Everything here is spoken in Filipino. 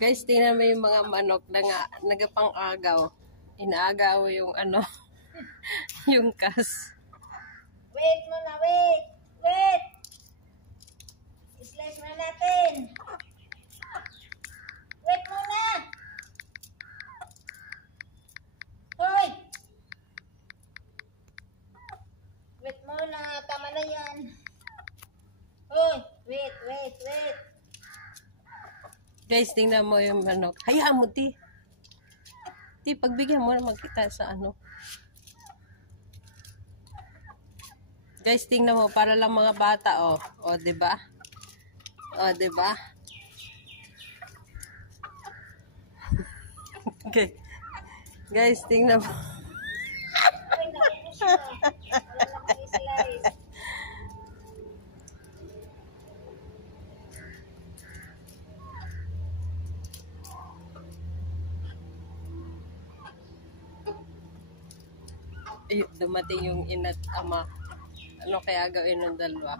Guys, tingnan mo yung mga manok na nga, nagapang-agaw. Inaagaw yung ano, yung kas. Wait muna, wait! Wait! Slice na natin! Wait muna! Hoy! Wait muna, tama na yan. Hoy! Wait, wait, wait! Guys, tingnan mo yung manok. Hayaan mo, ti. Ti, pagbigyan mo na magkita sa ano. Guys, tingnan mo, para lang mga bata, oh. O, diba? O, diba? Okay. Guys, tingnan mo. Ay, naku siya. Wala na kami slice. Dumating yung ina't ama. Ano kaya gawin ng dalawa?